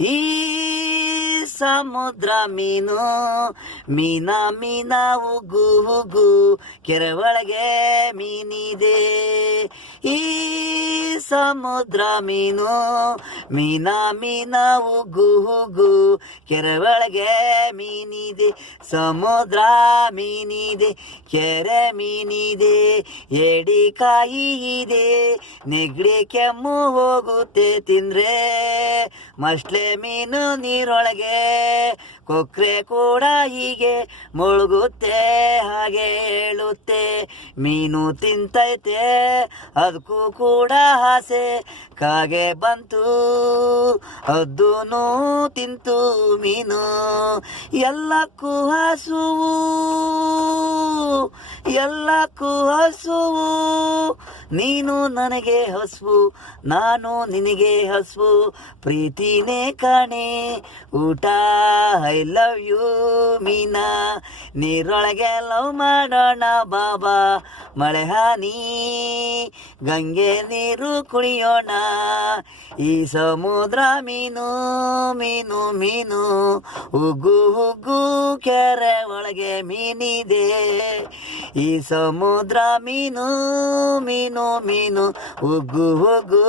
ಈ ಸಮುದ್ರ ಮೀನು ಮೀನ ಮೀನ ಉಗು ಉಗು ಕೆರೆ ಒಳಗೆ ಮೀನಿದೆ. ಈ ಸಮುದ್ರ ಮೀನು ಮೀನ ಮೀನ ಉಗು ಉಗು ಕೆರೆ ಒಳಗೆ ಮೀನಿದೆ. ಸಮುದ್ರ ಮೀನಿದೆ, ಕೆರೆ ಮೀನಿದೆ, ಎಡಿಕಾಯಿ ಇದೆ, ನೆಗಡಿ ಕೆಮ್ಮು ಹೋಗುತ್ತೆ ತಿಂದ್ರೆ. ಮಸ್ಲೆ ಮೀನು ನೀರೊಳಗೆ, ಕೊಕ್ರೆ ಕೂಡ ಹೀಗೆ ಮುಳುಗುತ್ತೆ ಹಾಗೆ ಹೇಳುತ್ತೆ. ಮೀನು ತಿಂತೈತೆ ಅದಕ್ಕೂ ಕೂಡ ಆಸೆ, ಕಾಗೆ ಬಂತು ಅದೂನು ತಿಂತು ಮೀನು. ಎಲ್ಲಕ್ಕೂ ಹಸುವು, ಎಲ್ಲಕ್ಕೂ ಹಸುವು, ನೀನು ನನಗೆ ಹಸುವು, ನಾನು ನಿನಗೆ ಹಸುವು. ಪ್ರೀತಿನೇ ಕಾಣೆ ಊಟ, ಐ ಲವ್ ಯು ಮೀನಾ. ನೀರೊಳಗೆ ಲವ್ ಮಾಡೋಣ ಬಾಬಾ, ಮಳೆ ಹಾನಿ ಗಂಗೆ ನೀರು ಕುಣಿಯೋಣ. ಈ ಸಮುದ್ರ ಮೀನು ಮೀನು ಮೀನು ಉಗ್ಗು ಉಗ್ಗು ಕೆರೆ ಒಳಗೆ ಮೀನಿದೆ. ಈ ಸಮುದ್ರ ಮೀನು ಮೀನು ಮೀನು ಉಗ್ಗು ಉಗ್ಗು.